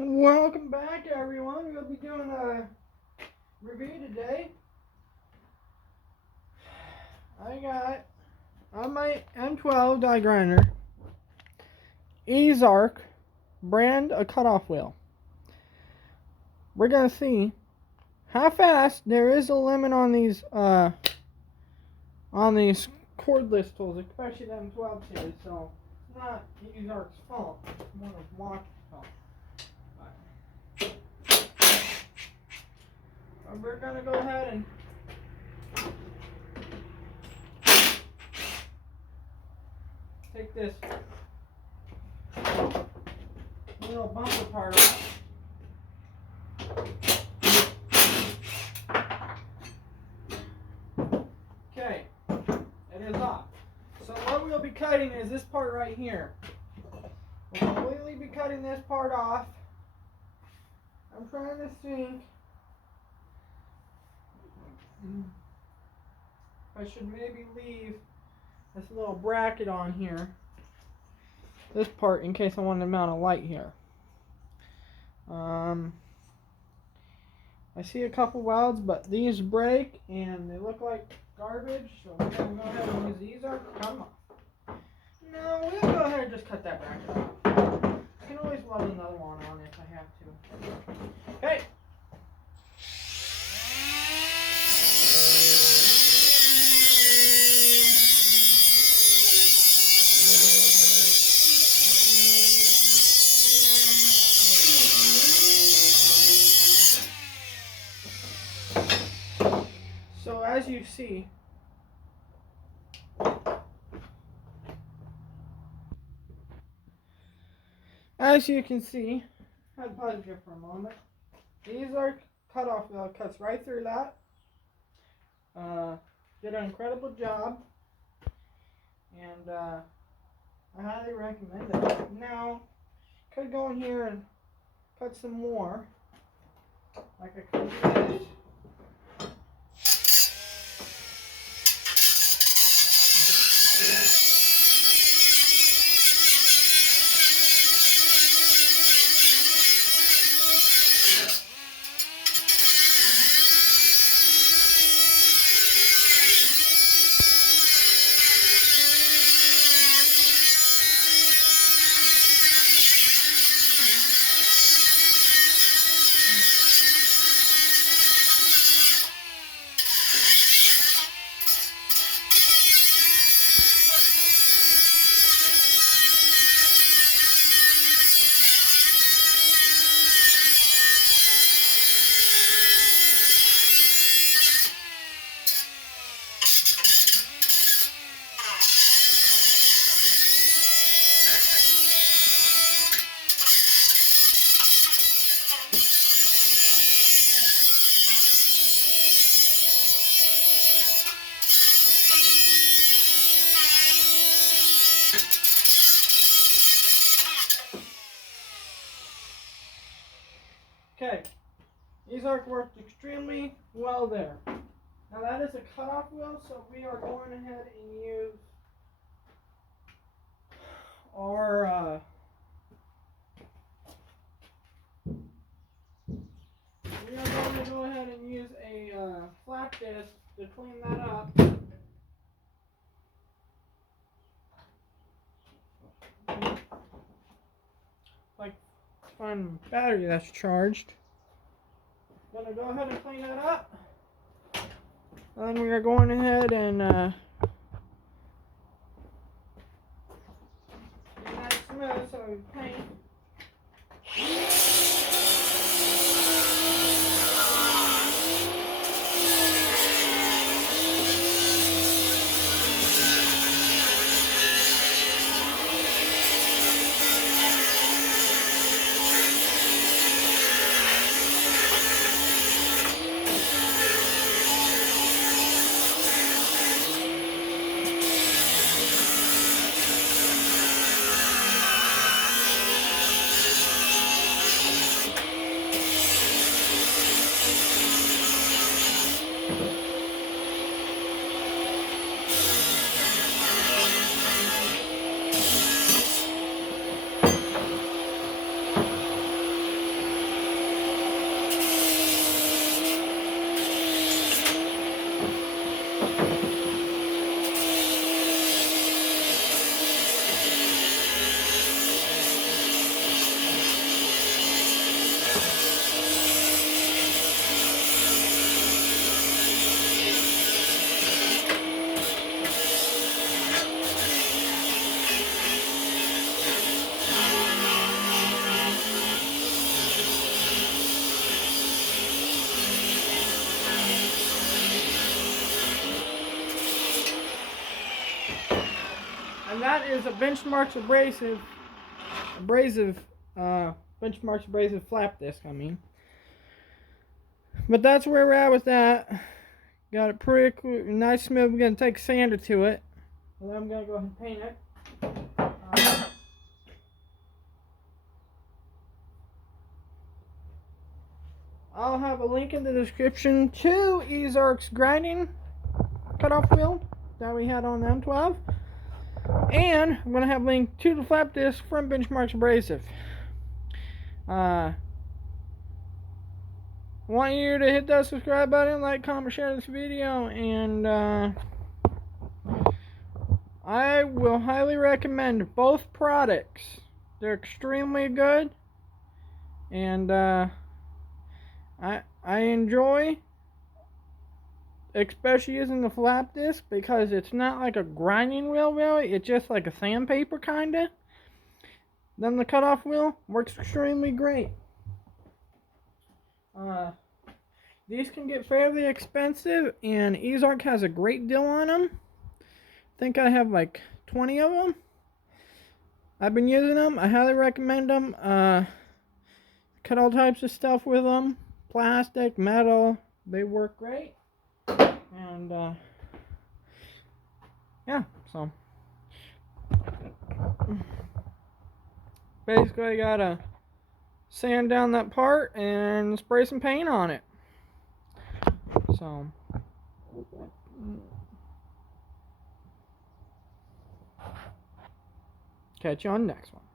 Welcome back, everyone. We'll be doing a review today. I got on my M12 die grinder, ezarc brand a cutoff wheel. We're gonna see how fast. There is a limit on these cordless tools, especially the M12 series. So it's not ezarc's fault. It's one of Watch's fault. We're gonna go ahead and take this little bumper part off. Okay, it is off. So what we'll be cutting is this part right here. We'll completely be cutting this part off. I'm trying to think. I should maybe leave this little bracket on here, this part, in case I want to mount a light here. I see a couple welds, but these break and they look like garbage, so we're going to go ahead and use these. Come on. No, we'll go ahead and just cut that bracket off. I can always weld another one on if I have to. Okay. So as you see, I'll pause here for a moment. The ezarc cutoff wheel cuts right through that. Did an incredible job, and I highly recommend it. Now, could go in here and cut some more, like I could do this. Okay, ezarc worked extremely well there. Now that is a cutoff wheel, so we are going ahead and use our a flat disc to clean that up. Like, find a battery that's charged. Gonna go ahead and clean that up. And then we are going ahead and get that smooth so we paint. that is a Benchmark's Benchmark's abrasive flap disc, I mean. But that's where we're at with that. Got it pretty cool, nice smooth. We're going to take a sander to it. And then I'm going to go ahead and paint it. I'll have a link in the description to ezarc's grinding cutoff wheel that we had on the M12. And I'm going to have a link to the flap disc from Benchmark's Abrasive. I want you to hit that subscribe button, like, comment, share this video, and I will highly recommend both products. They're extremely good, and I enjoy especially using the flap disc because it's not like a grinding wheel really, it's just like a sandpaper kinda. Then the cutoff wheel works extremely great. These can get fairly expensive, and ezarc has a great deal on them. I think I have like 20 of them. I've been using them. I highly recommend them. Cut all types of stuff with them. Plastic, metal. They work great. And yeah, so basically I gotta sand down that part and spray some paint on it. So catch you on the next one.